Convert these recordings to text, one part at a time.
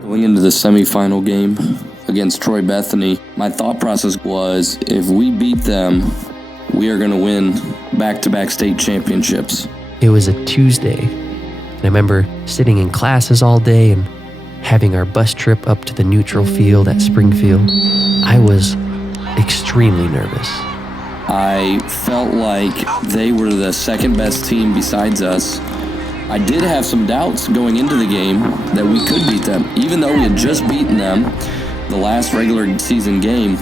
Going into the semifinal game against Troy Bethany, my thought process was if we beat them, we are going to win back-to-back state championships. It was a Tuesday, and I remember sitting in classes all day and having our bus trip up to the neutral field at Springfield. I was extremely nervous. I felt like they were the second best team besides us. I did have some doubts going into the game that we could beat them, even though we had just beaten them the last regular season game.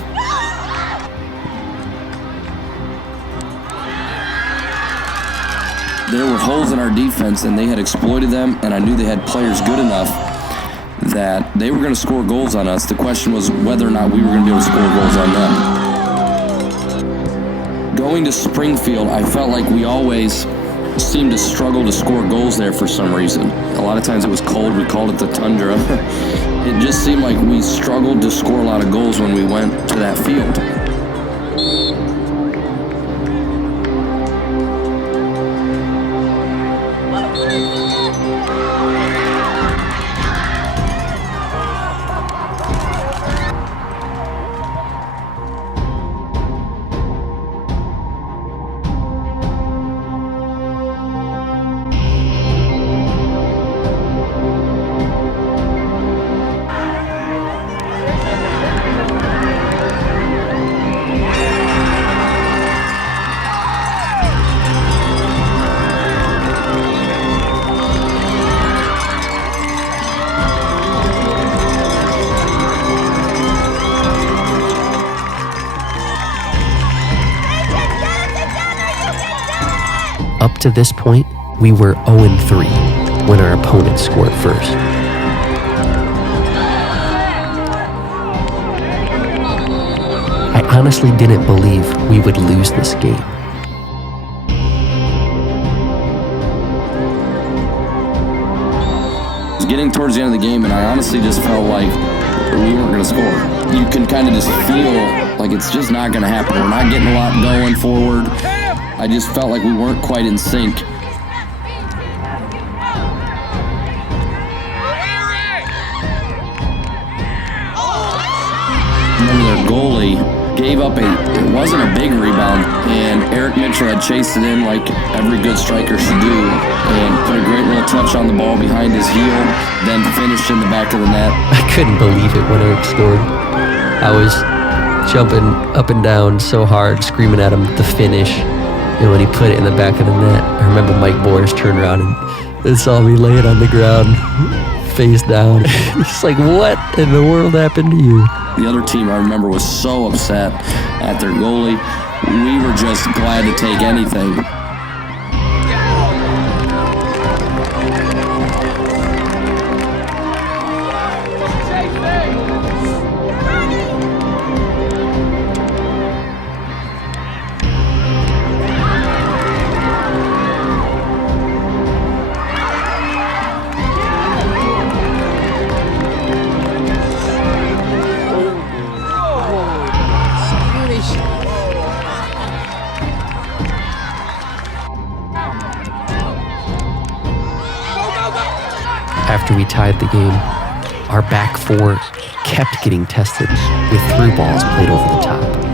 There were holes in our defense, and they had exploited them, and I knew they had players good enough that they were going to score goals on us. The question was whether or not we were going to be able to score goals on them. Going to Springfield, I felt like we always seemed to struggle to score goals there for some reason. A lot of times it was cold. We called it the tundra. It just seemed like we struggled to score a lot of goals when we went to that field. Up to this point, we were 0-3 when our opponent scored first. I honestly didn't believe we would lose this game. It was getting towards the end of the game, and I honestly just felt like we weren't going to score. You can kind of just feel like it's just not going to happen. We're not getting a lot going forward. I just felt like we weren't quite in sync. Remember their goalie gave up it wasn't a big rebound, and Eric Mitchell had chased it in like every good striker should do, and put a great little touch on the ball behind his heel, then finished in the back of the net. I couldn't believe it when Eric scored. I was jumping up and down so hard, screaming at him to finish. And when he put it in the back of the net, I remember Mike Boris turned around and saw me laying on the ground, face down. He's like, what in the world happened to you? The other team, I remember, was so upset at their goalie. We were just glad to take anything. After we tied the game, our back four kept getting tested with through balls played over the top.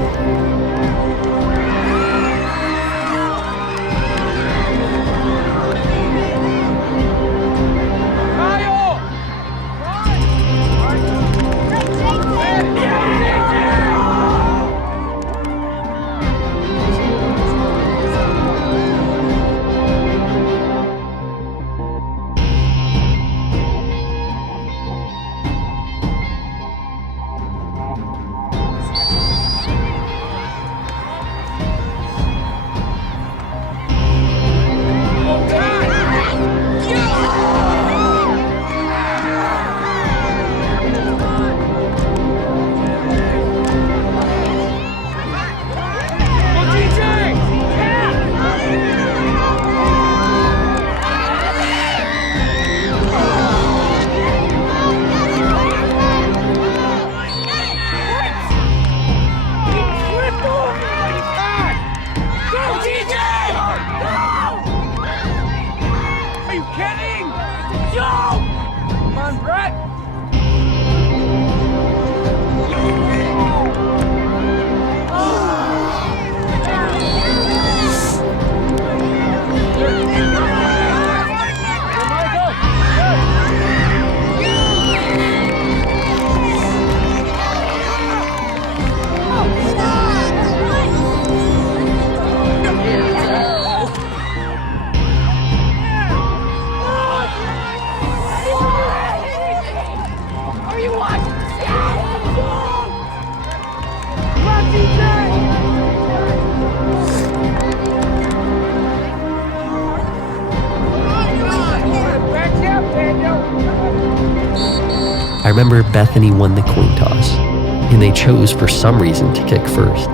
I remember Bethany won the coin toss, and they chose for some reason to kick first,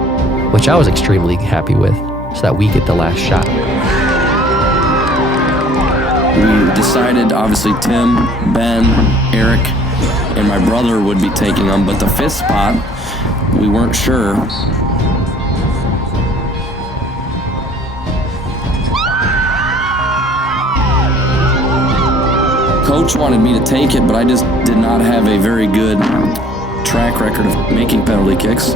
which I was extremely happy with, so that we get the last shot. We decided, obviously, Tim, Ben, Eric, and my brother would be taking them, but the fifth spot, we weren't sure. Coach wanted me to take it, but I just did not have a very good track record of making penalty kicks.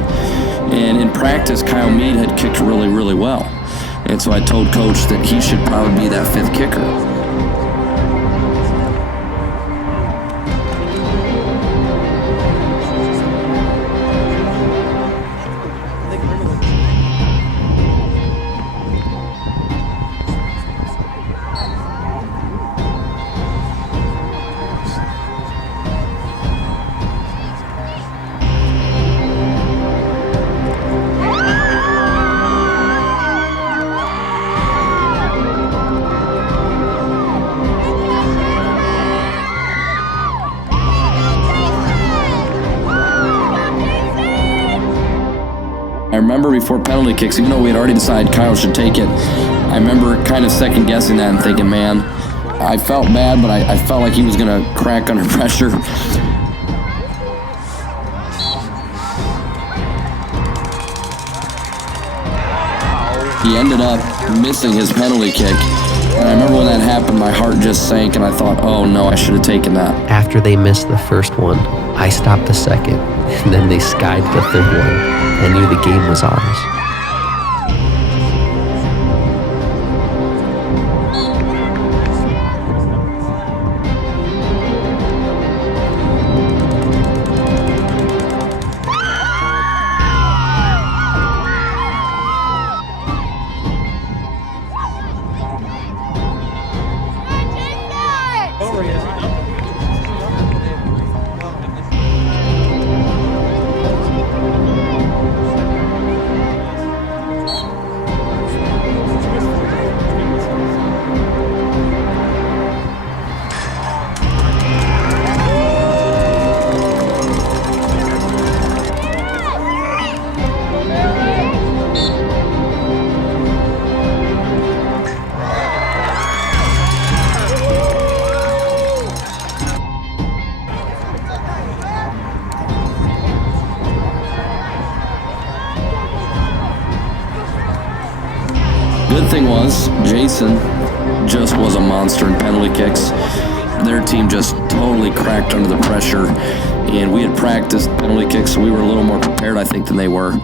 And in practice, Kyle Mead had kicked really, really well. And so I told Coach that he should probably be that fifth kicker. I remember before penalty kicks, even though we had already decided Kyle should take it, I remember kind of second guessing that and thinking, man, I felt bad, but I felt like he was going to crack under pressure. He ended up missing his penalty kick. And I remember when that happened, my heart just sank and I thought, oh no, I should have taken that. After they missed the first one, I stopped the second, and then they skied the third one. I knew the game was ours. Good thing was, Jason just was a monster in penalty kicks. Their team just totally cracked under the pressure, and we had practiced penalty kicks, so we were a little more prepared, I think, than they were.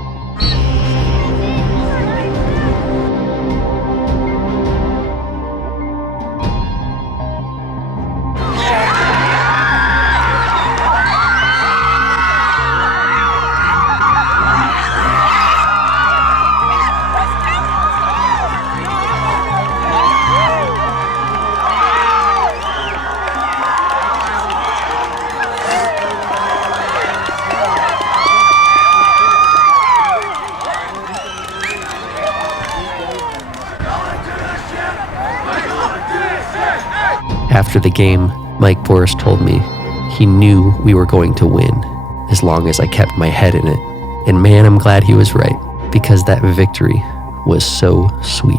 After the game, Mike Boris told me he knew we were going to win as long as I kept my head in it. And man, I'm glad he was right, because that victory was so sweet.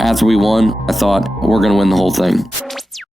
After we won, I thought, we're going to win the whole thing.